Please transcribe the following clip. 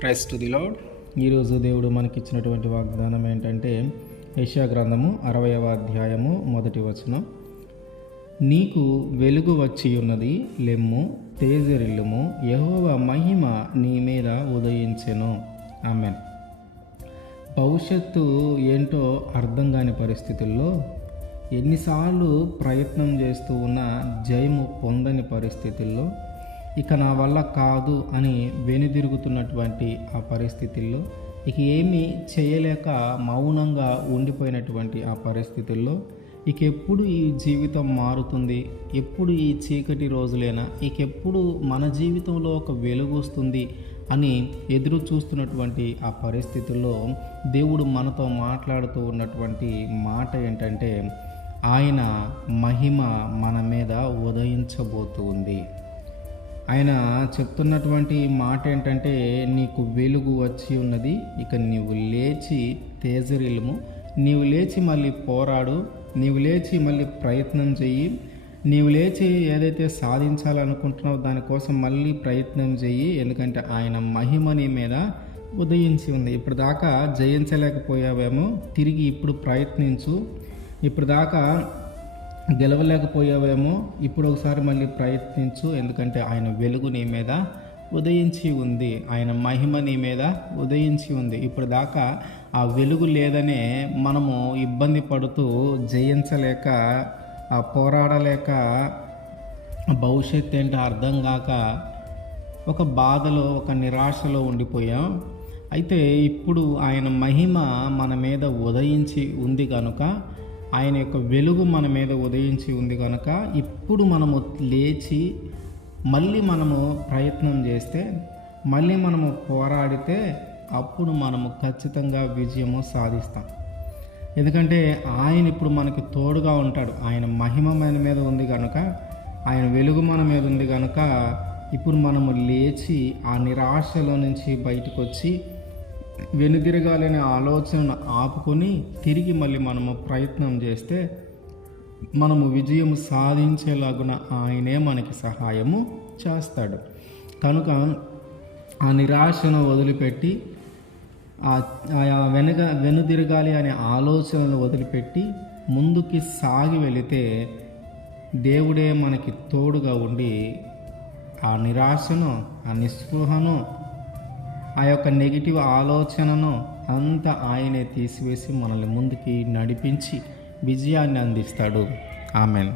Praise to the lord. ఈరోజు దేవుడు మనకిచ్చినటువంటి వాగ్దానం ఏంటంటే యెషయా గ్రంథము 60వ అధ్యాయము 1వ వచనం. నీకు వెలుగు వచ్చి ఉన్నది, లెమ్ము, తేజరిల్లుము, యెహోవా మహిమ నీ మీద ఉదయించెను. ఆమేన్. భవిష్యత్తు ఏంటో అర్థం కాని పరిస్థితుల్లో, ఎన్నిసార్లు ప్రయత్నం చేస్తూ ఉన్న జయము పొందని పరిస్థితుల్లో, ఇక నా వల్ల కాదు అని వెనుదిరుగుతున్నటువంటి ఆ పరిస్థితుల్లో, ఇక ఏమీ చేయలేక మౌనంగా ఉండిపోయినటువంటి ఆ పరిస్థితుల్లో, ఇక ఎప్పుడు ఈ జీవితం మారుతుంది, ఎప్పుడు ఈ చీకటి రోజులేనా, ఇక ఎప్పుడు మన జీవితంలో ఒక వెలుగు వస్తుంది అని ఎదురు చూస్తున్నటువంటి ఆ పరిస్థితుల్లో దేవుడు మనతో మాట్లాడుతూ ఉన్నటువంటి మాట ఏంటంటే, ఆయన మహిమ మన మీద ఉదయించబోతూ ఉంది. ఆయన చెప్తున్నటువంటి మాట ఏంటంటే, నీకు వెలుగు వచ్చి ఉన్నది, ఇక నీవు లేచి తేజరిల్లుము, నీవు లేచి మళ్ళీ పోరాడు, నీవు లేచి మళ్ళీ ప్రయత్నం చెయ్యి, నీవు లేచి ఏదైతే సాధించాలనుకుంటున్నావో దానికోసం మళ్ళీ ప్రయత్నం చెయ్యి. ఎందుకంటే ఆయన మహిమ నీ మీద ఉదయించి ఉంది. ఇప్పుడు దాకా జయించలేకపోయావేమో, తిరిగి ఇప్పుడు ప్రయత్నించు. ఇప్పుడు దాకా గెలవలేకపోయావేమో, ఇప్పుడు ఒకసారి మళ్ళీ ప్రయత్నించు. ఎందుకంటే ఆయన వెలుగు నీ మీద ఉదయించి ఉంది, ఆయన మహిమ నీ మీద ఉదయించి ఉంది. ఇప్పుడు దాకా ఆ వెలుగు లేదనే మనము ఇబ్బంది పడుతూ జయించలేక, పోరాడలేక, భవిష్యత్తు ఏంటో అర్థం కాక ఒక బాధలో, ఒక నిరాశలో ఉండిపోయాం. అయితే ఇప్పుడు ఆయన మహిమ మన మీద ఉదయించి ఉంది కనుక, ఆయన యొక్క వెలుగు మన మీద ఉదయించి ఉంది కనుక, ఇప్పుడు మనము లేచి మళ్ళీ మనము ప్రయత్నం చేస్తే, మళ్ళీ మనము పోరాడితే, అప్పుడు మనము ఖచ్చితంగా విజయము సాధిస్తాం. ఎందుకంటే ఆయన ఇప్పుడు మనకి తోడుగా ఉంటాడు. ఆయన మహిమ మన మీద ఉంది కనుక, ఆయన వెలుగు మన మీద ఉంది కనుక, ఇప్పుడు మనము లేచి ఆ నిరాశలో నుంచి బయటకు వచ్చి వెనుదిరగాలనే ఆలోచనను ఆపుకొని తిరిగి మళ్ళీ మనము ప్రయత్నం చేస్తే మనము విజయం సాధించేలాగున ఆయనే మనకి సహాయము చేస్తాడు. కనుక ఆ నిరాశను వదిలిపెట్టి, వెనుదిరగాలి అనే ఆలోచనలు వదిలిపెట్టి ముందుకి సాగి వెళితే దేవుడే మనకి తోడుగా ఉండి ఆ నిరాశను, ఆ నిస్పృహను, ఆ యొక్క నెగిటివ్ ఆలోచనను అంతా ఆయనే తీసివేసి మనల్ని ముందుకి నడిపించి విజయాన్ని అందిస్తాడు. ఆమెన్.